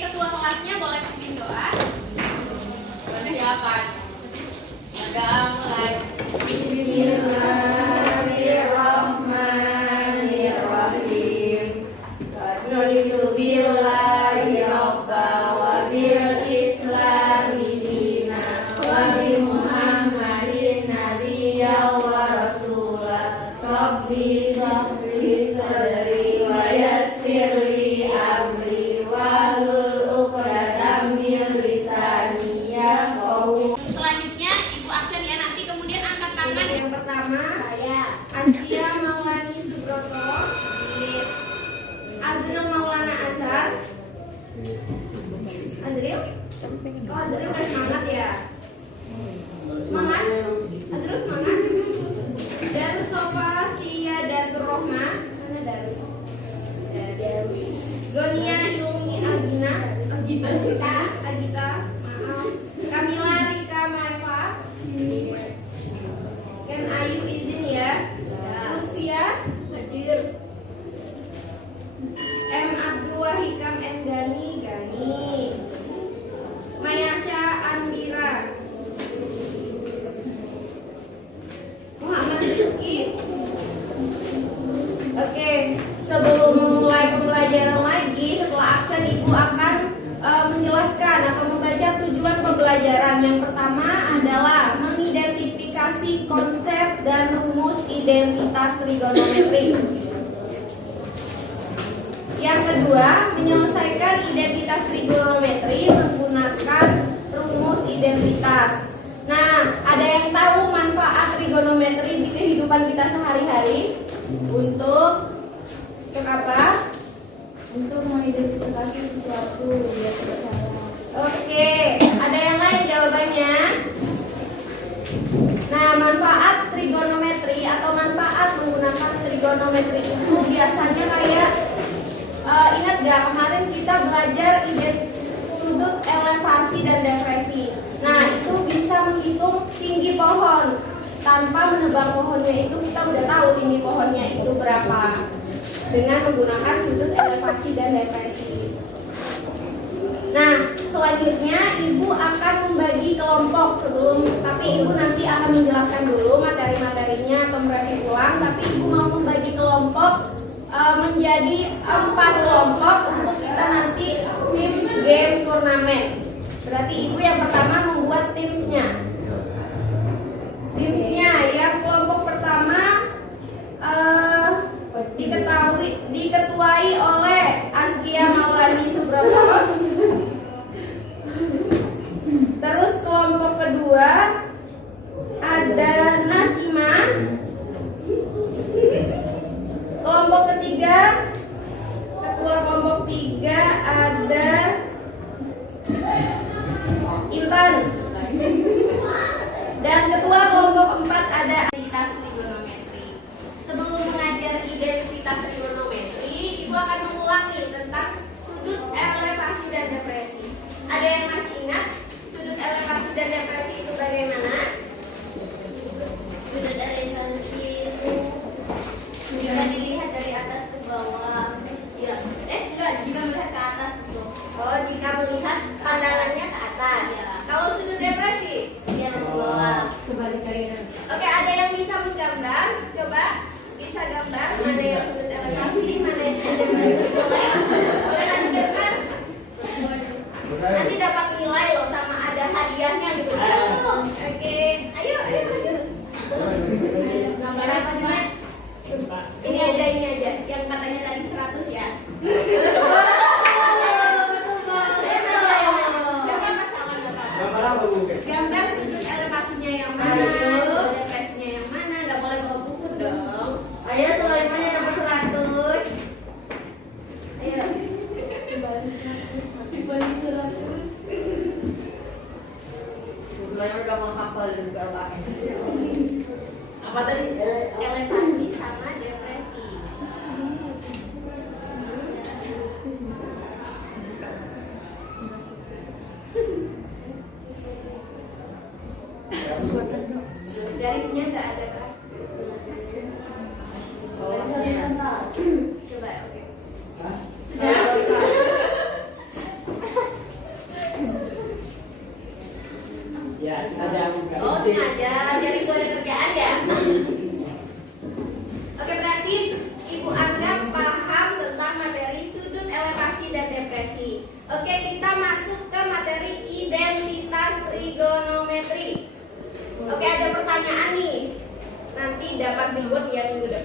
ketua kelasnya boleh pimpin doa. Boleh ya, Pak. Ada mulai. Bismillahirrahmanirrahim. Raditu billahi rabba wa bil islami dina wa bi Muhammadin nabiyya wa rasula. Rabbi shrah sadri wa yassir li amri wahlul 'uqdatam min lisani yafqahu. Selanjutnya Ibu aksen ya, nanti kemudian angkat tangan. Yang pertama, Saya Askia Maulani Subroto, Azril Maulana Azhar. Azril? Oh, Azril nggak semangat ya? Semangat? Azril semangat? Darus Sofa Siyadatur Rohmah. Mana Darus? Gonia Hilmi Agina. Agita. Maaf. Kamila Rika Maeva. Ken Ayu izin ya. Lutfia hadir. M Abdul Hikam M Gani. Mayasha Andira. Muhammad Rizky. Oke, sebelum memulai pembelajaran lagi, setelah aksen Ibu akan menjelaskan atau membaca tujuan pembelajaran. Yang pertama adalah mengidentifikasi konsep dan rumus identitas trigonometri. Yang kedua, menyelesaikan identitas trigonometri menggunakan rumus identitas. Nah, ada yang tahu manfaat trigonometri di kehidupan kita sehari-hari? Untuk apa? Untuk mengidentifikasi sesuatu biar tidak salah. Oke, ada yang lain jawabannya? Nah, manfaat trigonometri atau manfaat menggunakan trigonometri itu biasanya kayak ingat gak kemarin kita belajar sudut elevasi dan depresi. Nah, itu bisa menghitung tinggi pohon. Tanpa menebang pohonnya itu kita udah tahu tinggi pohonnya itu berapa dengan menggunakan sudut elevasi dan depresi. Nah, selanjutnya Ibu akan membagi kelompok tapi Ibu nanti akan menjelaskan dulu materi-materinya atau mereview ulang. Tapi Ibu mau membagi kelompok menjadi 4 kelompok untuk kita nanti tips game turnamen. Berarti Ibu yang pertama membuat timsnya. Timsnya yang kelompok pertama diketuai oleh Askia Maulani Subroto. Terus kelompok kedua ada Nasima. Kelompok ketiga, ketua kelompok 3 ada Intan. Dan ketua kelompok 4 ada identitas trigonometri. Sebelum mengajar identitas trigonometri, Ibu akan mengulangi tentang sudut elevasi dan depresi. Ada yang masih ingat sudut elevasi dan depresi itu bagaimana? Sudut elevasi itu jika dilihat dari atas ke bawah. Ya. Enggak, jika melihat ke atas itu. Oh, jika melihat pandangannya ke atas. Ya. Kalau sudut depresi? Yang ke bawah. Kebalikannya. Oke, ada yang bisa menggambar? Coba bisa gambar mana yang sudut elevasi, mana yang sudut depresi? Boleh lanjutkan? Nanti dapat nilai loh sama ada hadiahnya gitu. Oke.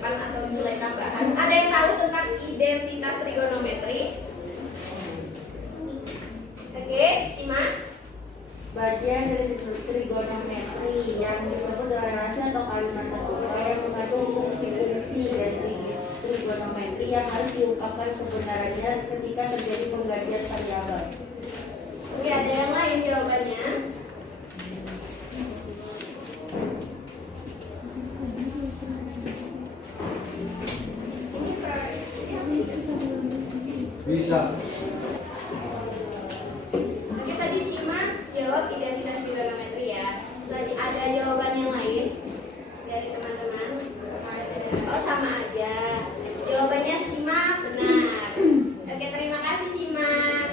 depan atau nilai tambahan. Ada yang tahu tentang identitas trigonometri? Oke, simak. Bagian dari trigonometri yang disebut dengan relasi atau kalimat terbuka yang mengandung fungsi-fungsi dan trigonometri yang harus diungkapkan kebenarannya ketika terjadi penggantian variabel. Oke, ada yang lain jawabannya? Bisa. Oke, tadi simak jawab identitas trigonometri ya. Tadi ada jawaban yang lain dari teman-teman? Oh, sama aja. Jawabannya simak benar. Oke, terima kasih simak.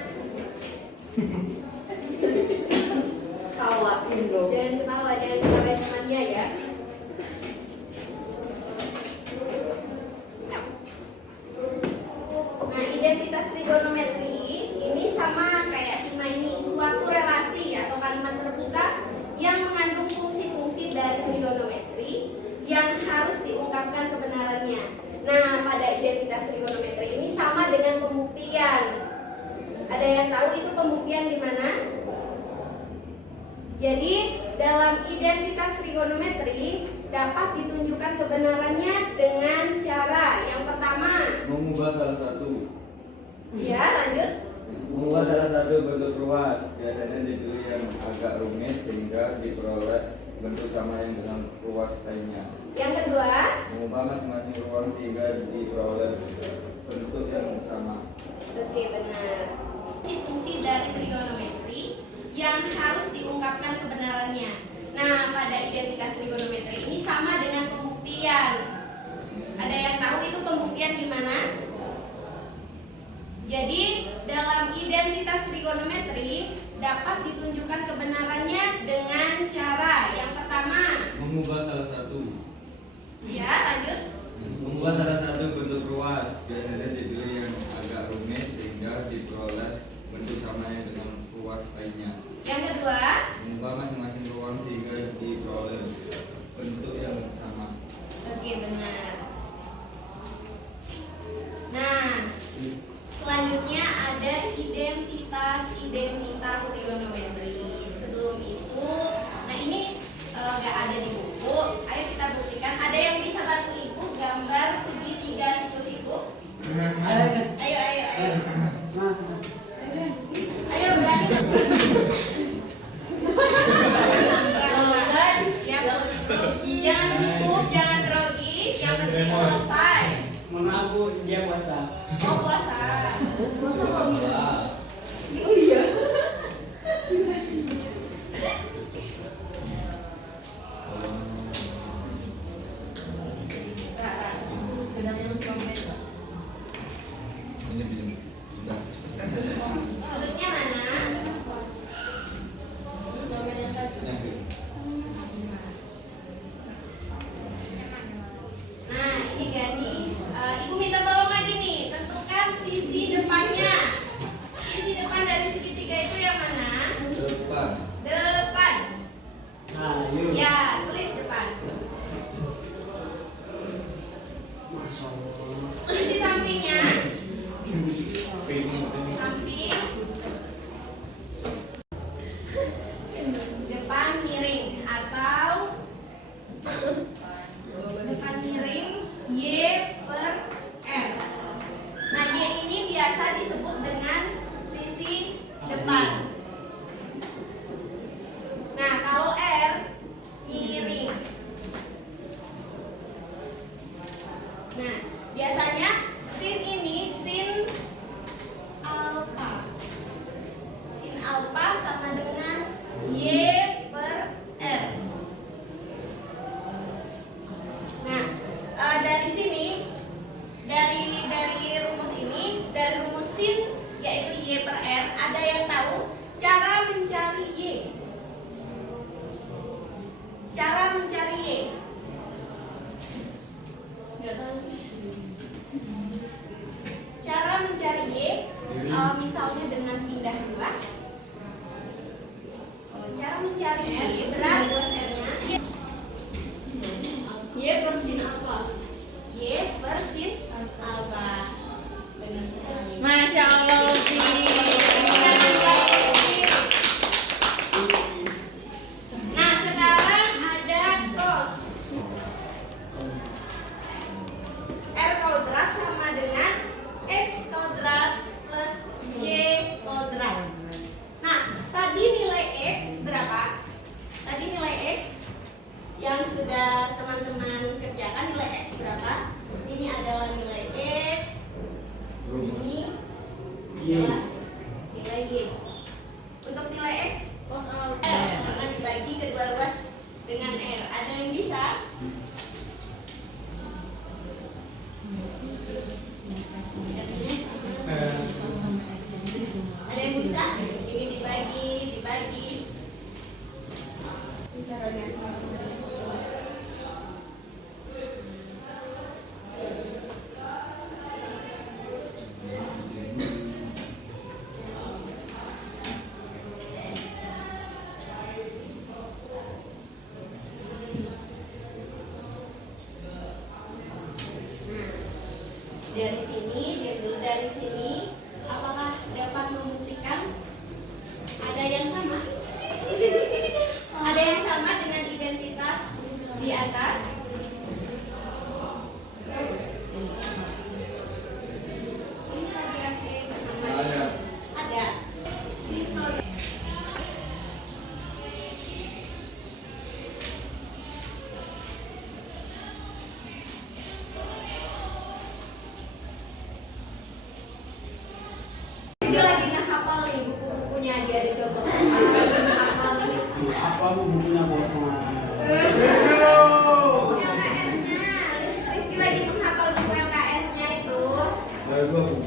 Tawain dong. Jangan ketawain temannya ya. Nah, identitas trigonometri ini sama kayak sima ini, suatu relasi atau kalimat terbuka yang mengandung fungsi-fungsi dari trigonometri yang harus diungkapkan kebenarannya. Nah, pada identitas trigonometri ini sama dengan pembuktian. Ada yang tahu itu pembuktian di mana? Jadi, dalam identitas trigonometri dapat ditunjukkan kebenarannya dengan cara yang pertama. Mengubah salah satu. Ya, lanjut. Mengubah salah satu bentuk ruas. Biasanya dipilih yang agak rumit sehingga diperoleh bentuk sama yang dengan ruas lainnya. Yang kedua, Mengubah masing-masing ruang sehingga diperoleh bentuk yang sama. oke benar. Fungsi dari trigonometri yang harus diungkapkan kebenarannya. Nah, pada identitas trigonometri ini sama dengan pembuktian. Ada yang tahu itu pembuktian di mana? Jadi, dalam identitas trigonometri dapat ditunjukkan kebenarannya dengan cara yang pertama. Mengubah salah satu. Ya, lanjut. Mengubah salah satu bentuk ruas. Biasanya dipilih yang agak rumit sehingga diperoleh bentuk sama yang dengan ruas lainnya. Yang kedua, Mengubah masing-masing ruang sehingga diperoleh bentuk yang sama. oke benar. Nah, selanjutnya ada identitas trigonometri. Sebelum itu, nah ini nggak ada di buku. Ayo kita buktikan. Ada yang bisa bantu ibu gambar segitiga siku-siku? Ayo. Ayo berani kan? Ya terus jangan tutup, jangan grogi. Yang penting selesai. Mohon maaf Bu, dia puasa. Oh puasa. Oh iya. Sudutnya mana? Nah ini Gani, ibu minta tolong lagi nih, tentukan sisi depannya. Sisi depan dari segitiga itu yang mana? Depan. Depan. Nah, yuk. Ya, tulis depan. Masya Allah. Sisi sampingnya, Bingung. samping. Depan miring atau depan miring Y per R. Nah, Y ini biasa disebut dengan sisi depan. Nah, kalau R miring. Nah, biasanya sin ini sin alfa. Sin alfa sama dengan Y per R. Nah, dari sini, dari rumus ini, dari rumus sin yaitu Y per R, ada yang tahu cara mencari Y? Cara mencari Y? Nggak tahu. Cara mencari Y, misalnya dengan pindah ruas. Cara mencari Y berat ruas R-nya. Y per sin apa? Y Y. nilai Y. Untuk nilai X, cos A akan dibagi kedua ruas dengan R. Ada yang bisa? Ada yang bisa? Ini dibagi. Caranya dari sini, apakah dapat membuktikan ada yang sama? Ada yang sama dengan identitas di atas? Sini lagi sama. Ada. Simple. Dia lagi ngehafal nih buku-bukunya, dia ada contoh hafal nih. Apa bukunya bosnya? LKS-nya, Rizky lagi menghafal buku LKS-nya itu. Ada 2 buku.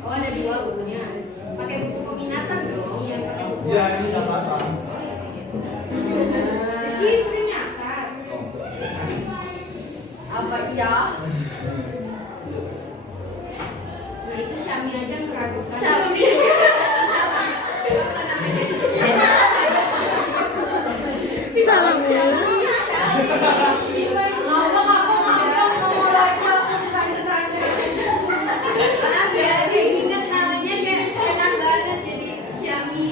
Oh, ada 2 bukunya. Pakai buku peminatan dong, yang pakai buku. Ya, ini nggak apa-apa. Rizky sering nyakar. Apa iya? Nah, itu Syami aja meragukan. Syami. Apa namanya? Salam ya. Ngomong lagi aku ditanya-tanya. Maaf ya, dia ingat namanya kayak enak banget jadi Syami.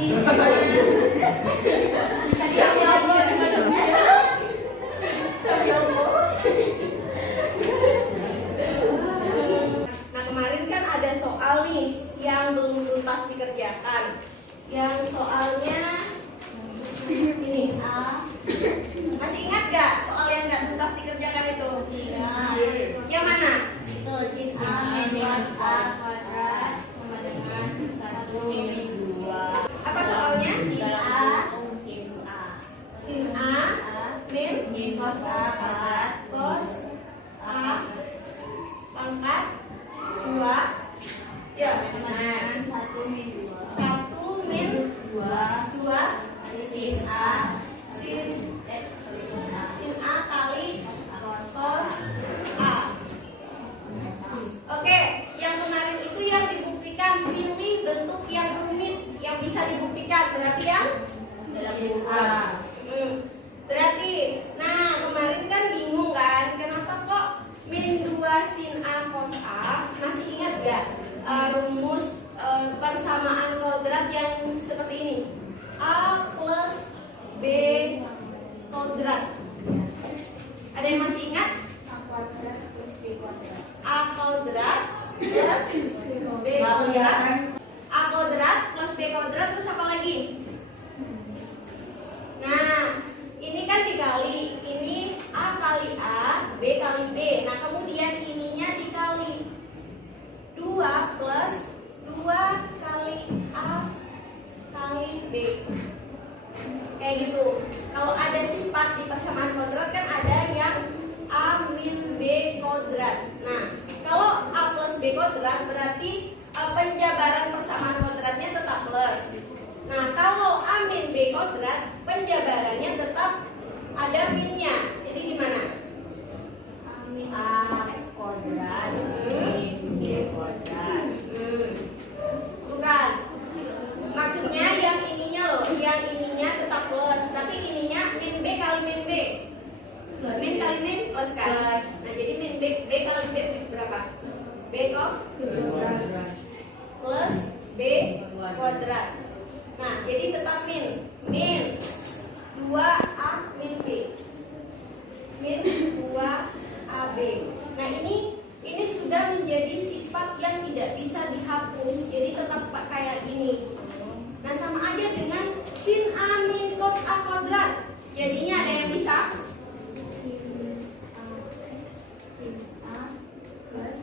Tadi aku lagi Nah, kemarin kan ada soal nih yang belum tuntas dikerjakan. Yang soalnya ini. Masih ingat gak soal yang gak tuntas dikerjakan itu? Yang mana? Itu sin A minus A kuadrat sama dengan 1 minus 2. Apa soalnya? Sin A Sin A min min cos A kuadrat cos A pangkat 2 ya sama dengan 1 min 2. 1 min 2 Sin A sin sin A kali cos A. Oke, yang kemarin itu yang dibuktikan, pilih bentuk yang rumit yang bisa dibuktikan. Berarti yang sin A. Berarti, nah kemarin kan bingung kan, kenapa kok min 2 sin A cos A? Masih ingat gak rumus persamaan kodrat yang seperti ini? A plus B kodrat. Ada yang masih ingat? A kuadrat plus B kuadrat. A kodrat plus B kodrat. A kodrat plus B kodrat, terus apa lagi? Nah, ini kan dikali, ini A kali A, B kali B. Nah, kemudian ininya dikali 2 plus 2 kali A kali B. Kayak gitu. Kalau ada sifat di persamaan kodrat kan ada yang A min B kodrat. Nah, kalau A plus B kodrat berarti penjabaran persamaan kodratnya tetap plus. Nah, kalau A min B kodrat, penjabarannya tetap ada minnya. Jadi gimana? A kuadrat min B kuadrat. Bukan. Maksudnya yang ininya loh, yang ininya tetap plus, tapi ininya min B kali min B. Min kali min plus kan? Nah, jadi min B kali B berapa? B kok? Plus B kuadrat. Nah, jadi tetap min 2A min B. Min 2AB. Nah, ini sudah menjadi sifat yang tidak bisa dihapus. Jadi tetap kayak gini. Nah, sama aja dengan sin A min cos A kuadrat. Jadinya ada yang bisa? Sin A plus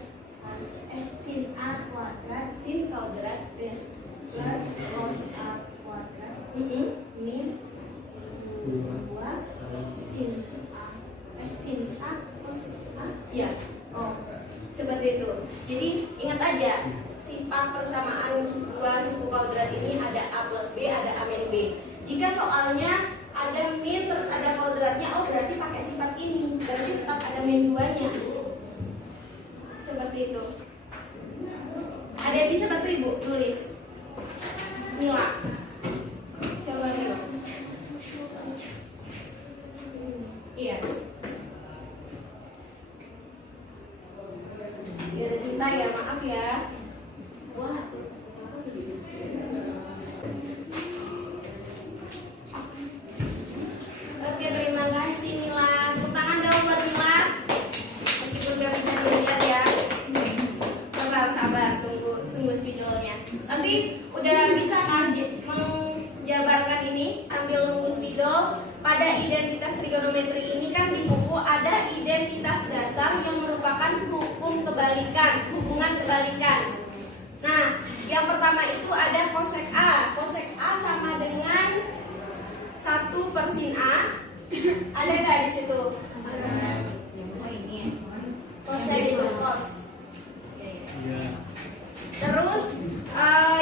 sin A kuadrat Sin kuadrat dan apakah persamaan dua suku kuadrat ini ada A plus B, ada A min B. Jika soalnya ada min terus ada kuadratnya, oh berarti pakai sifat ini, berarti tetap ada min 2-nya. Seperti itu. Ada yang bisa bantu Ibu tulis? Mila. Coba Mila. Iya. Biar cinta ya, maaf ya. Wah. Oke, terima kasih Mila. Tepuk tangan dong buat Mila. Meskipun gak bisa dilihat ya. Sabar, tunggu spidolnya. Tapi udah bisa kan menjabarkan ini sambil nunggu spidol. Pada identitas trigonometri ini kan di buku ada identitas dasar yang merupakan hubungan kebalikan. Nah, yang pertama itu ada kosek A. Kosek A sama dengan 1 per sin A. Ada nggak di situ? Oh ini. Kosek itu kos. Iya. Terus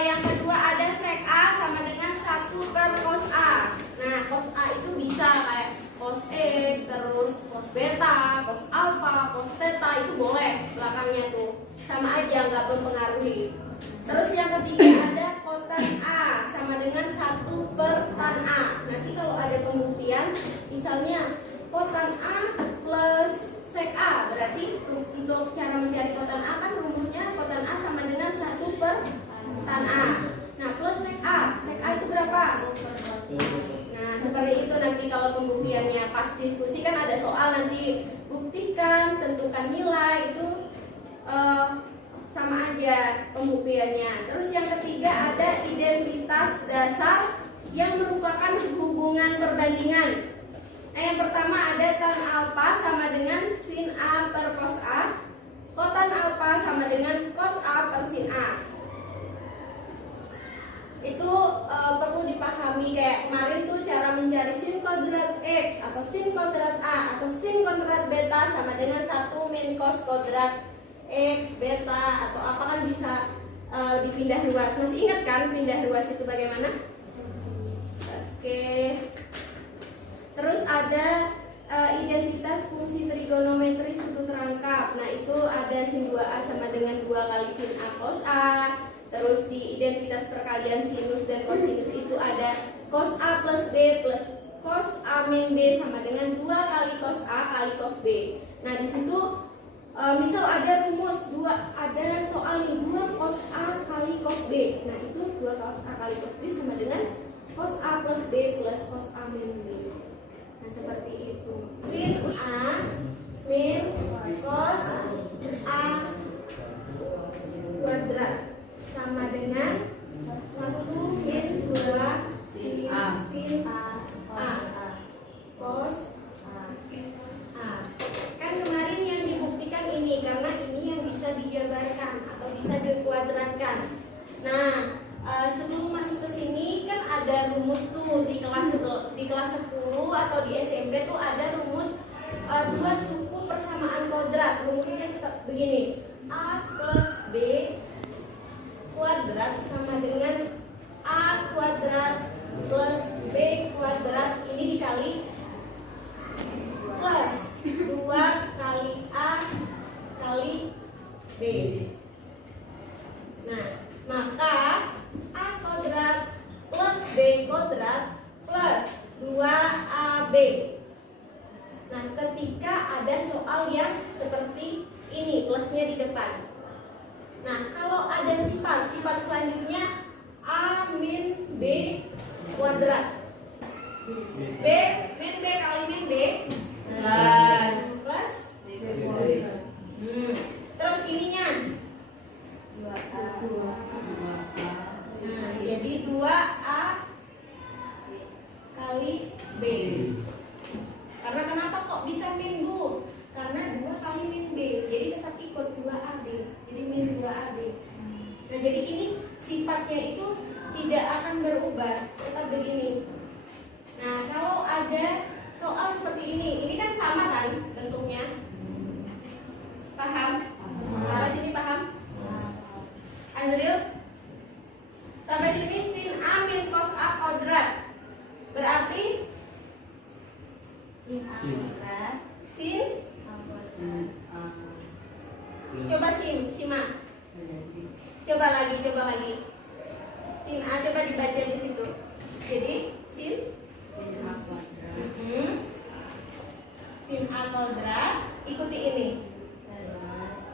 yang kedua ada sek A sama dengan 1 per cos A. Nah, cos A itu bisa kayak cos E, terus cos beta, cos alpha, cos theta, itu boleh belakangnya tuh. Sama aja, nggak mempengaruhi. Terus yang ketiga ada kotan A sama dengan 1 per tan A. Nanti kalau ada pembuktian, misalnya kotan A plus sek A, berarti untuk cara mencari kotan A kan rumusnya kotan A sama dengan 1 per tan A. Nah, plus sek A itu berapa? Nah, seperti itu nanti kalau pembuktiannya pas diskusi kan ada soal nanti buktikan, tentukan nilai, itu sama aja pembuktiannya. Terus yang ketiga ada identitas dasar yang merupakan hubungan perbandingan. Nah, yang pertama ada tan alpha sama dengan sin A per cos A, kotan alpha sama dengan cos A per sin A. Itu perlu dipahami, kayak kemarin tuh cara mencari sin kuadrat X atau sin kuadrat A atau sin kuadrat beta sama dengan 1 min cos kuadrat X, beta atau apa kan bisa dipindah ruas. Masih ingat kan pindah ruas itu bagaimana? Oke. Terus ada identitas fungsi trigonometri sudut rangkap. Nah, itu ada sin 2A sama dengan 2 kali sin A cos A. Terus di identitas perkalian sinus dan kosinus itu ada cos A plus B plus cos A min B sama dengan 2 kali cos A kali cos B. Nah, di situ misal ada rumus ada soal nih 2 cos A kali cos B. Nah, itu 2 cos A kali cos B sama dengan cos A plus B plus cos A min B. Nah, seperti itu. Sin A min cos A kuadrat sama dengan 1 min 2 sin A cos A. Kan kemarin yang dibuktikan ini, karena ini yang bisa dijabarkan atau bisa dikuadratkan. Nah, sebelum masuk ke sini kan ada rumus tuh di kelas 10 atau di SMP tuh ada rumus 2 suku persamaan kuadrat. Rumusnya begini: A plus B kuadrat sama dengan A kuadrat plus B kuadrat, ini dikali plus 2 kali A kali B. Nah, maka A kuadrat plus B kuadrat plus 2AB. Nah, ketika ada soal yang seperti ini, plusnya di depan. Nah, kalau ada sifat selanjutnya A min B kuadrat, B min B kali min B plus terus ininya 2A. Nah, jadi 2A kali B. Karena kenapa kok bisa min Bu? Karena 2 kali min B, jadi tetap ikut 2AB, jadi min 2AB. Nah, jadi ini sifatnya itu tidak akan berubah, tetap begini. Nah, kalau ada soal seperti ini kan sama kan bentuknya? Paham? Sampai sini paham? Azril? Sampai sini sin A min cos A kuadrat. Berarti Sin A kuadrat sin sin A coba Shima. Coba lagi. Sin A coba dibaca di situ. Jadi sin A kuadrat sin A kuadrat ikuti ini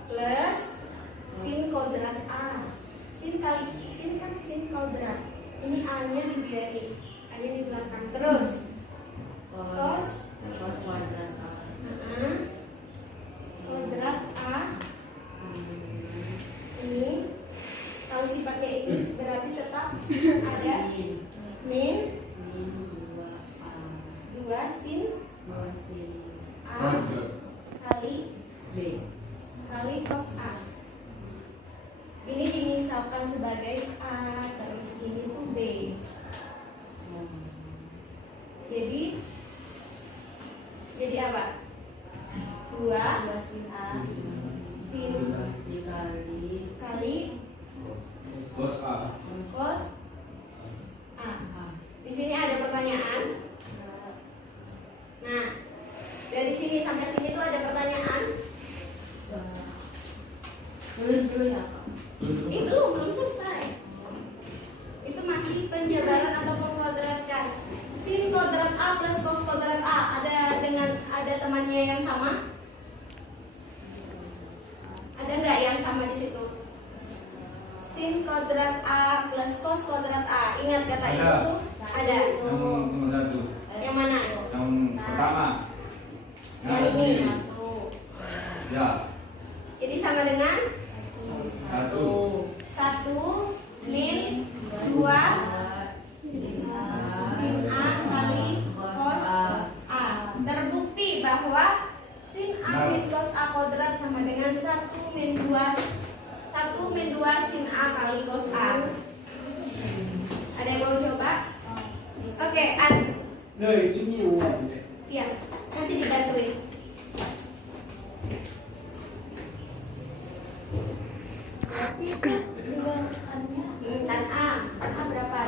plus sin kuadrat A. Sin kali sin kan sin kuadrat. Ini A-nya dibiarin. A-nya di belakang terus. Cos kuadrat A kuadrat A ini kalau sifatnya ini berarti tetap ada min 2 sin A kali kali cos A. Ini dimisalkan sebagai A, terus ini tuh B. Jadi apa? 2 sin A sin kali Cos A. cos A. Di sini ada pertanyaan. Nah, dari sini sampai sini tuh ada pertanyaan. tulis dulu ya Kak. Ini belum selesai. Itu masih penjabaran atau pengkuadratkan. Sin kuadrat A plus cos kuadrat A ada temannya yang sama? Ada nggak yang sama di situ? Sin kuadrat A plus cos kuadrat A. Ingat kata Ada. itu tuh ada. Yang nomor 1. Yang mana? Yang pertama. Yang ini. Ya. Jadi sama dengan 1. 1 min 2 sin A kali cos A. Terbukti bahwa sin A min cos A kuadrat sama dengan 1 min 2 sin A kali cos A. Ada yang mau coba? Oke, Nah, ini uang deh. iya, nanti dibantuin. Dan A berapa?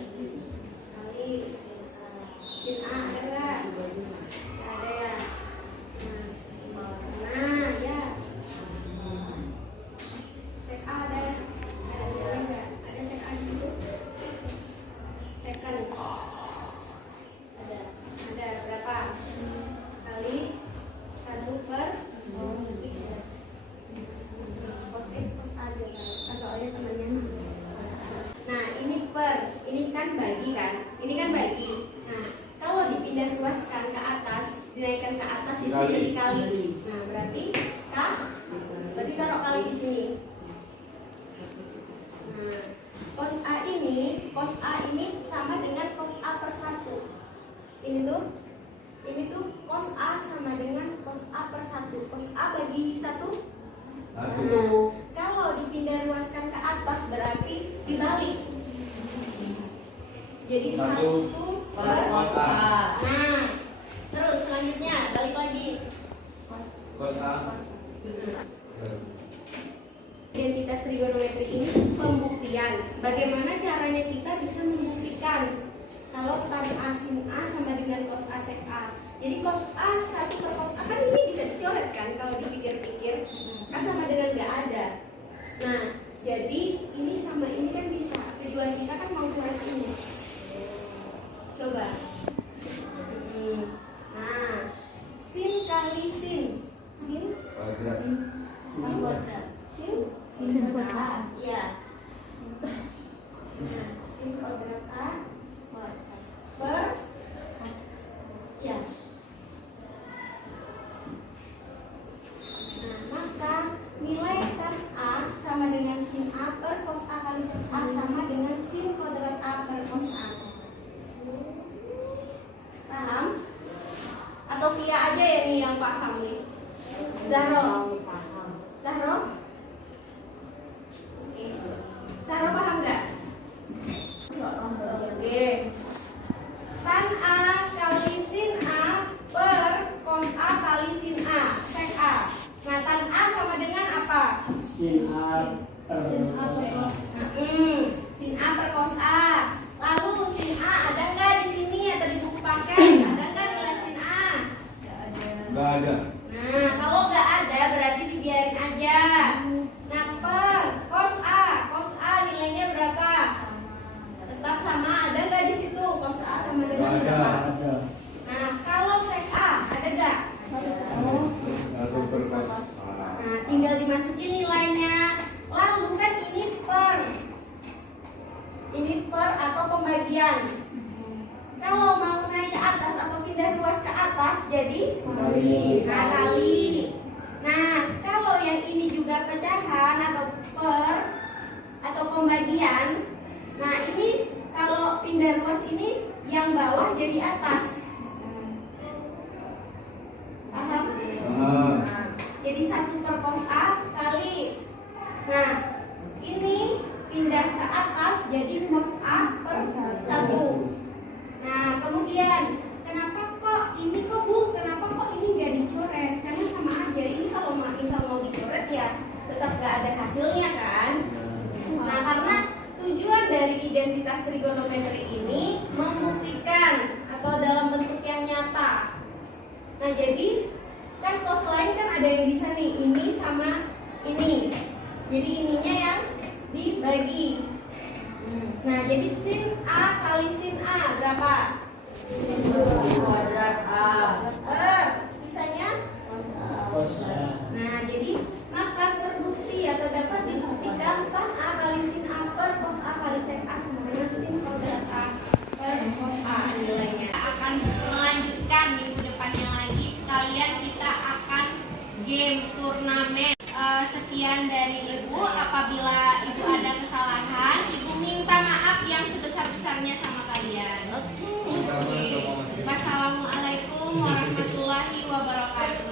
Kali sin A ada nggak? Ada ya. Nah ya. Sek A ada. Ada nggak? Ada sek A dulu. Second. Ada berapa? Kali 1 per cos A aja kan? Soalnya temannya. Nah ini per, ini kan bagi kan? Ini kan bagi. Nah kalau dipindah luaskan ke atas, dinaikkan ke atas itu Dikali. jadi kali. Nah berarti berarti taruh kali di sini. Nah cos A ini sama dengan cos A per 1. Ini tuh cos A sama dengan cos A per 1. Cos A bagi 1. Kalau dipindah luaskan ke atas berarti dibalik. Jadi 1 per cos A. Nah, terus selanjutnya balik lagi. Cos A. Identitas trigonometri ini pembuktian. Bagaimana caranya kita bisa membuktikan kalau tan A sin A sama dengan cos A sek A. Jadi cos A 1 per cos A kan ini bisa dicoret kan kalau dipikir-pikir kan sama dengan nggak ada. Nah jadi ini sama ini kan bisa. Tujuan kita kan mau coret ini. Coba. Nah sin kali sin Kuadrat. sin kuadrat. Iya. Nah, sin kuadrat A per ya. Nah, maka nilai tan A sama dengan sin A per cos A kali sin A sama dengan sin kuadrat A per cos A. Paham? Atau Kia aja ya nih yang paham nih? Zahro? Oke. Zahro paham nggak? Oke. Tan A sin A per cos A. Sin A per cos A. Lalu sin A ada nggak di sini atau di buku paket? Ada nggak nilai sin A? Nggak ada. Nah, kalau nggak ada berarti dibiarin aja. Nah, per cos A nilainya berapa? Tetap sama, ada nggak di situ? Cos A sama dengan Nggak ada. berapa? Ada. Nah, kalau sek A ada nggak? Satu per cos A. Nah, tinggal dimasukin nilainya. Lalu kan ini per atau pembagian. Kalau mau naik ke atas atau pindah ruas ke atas jadi Kali. kali. Nah, kalau yang ini juga pecahan atau per atau pembagian. Nah, ini kalau pindah ruas ini yang bawah jadi atas. Paham? Ah, Jadi 1 per cos A kali. Nah, ini pindah ke atas jadi cos A per 1. Nah, kemudian kenapa kok ini kok Bu? Kenapa kok ini nggak dicoret? Karena sama aja. Ini kalau misal mau dicoret ya tetap nggak ada hasilnya kan? Nah, karena tujuan dari identitas trigonometri ini membuktikan atau dalam bentuk yang nyata. Nah, jadi kan cos lain kan ada yang bisa nih ini sama ini. Jadi ininya yang dibagi. Nah, jadi sin A kali sin A berapa? Kuadrat A. Sisanya? Cos A. Nah, jadi maka terbukti atau dapat dibuktikan tan A kali sin A per cos A kali sek A sama dengan sin kuadrat A per cos A nilainya. Akan melanjutkan minggu depannya lagi, sekalian kita akan game turnamen. Sekian dari Ibu. Apabila Ibu ada kesalahan, Ibu minta maaf yang sebesar-besarnya sama kalian. Oke. Wassalamualaikum warahmatullahi wabarakatuh.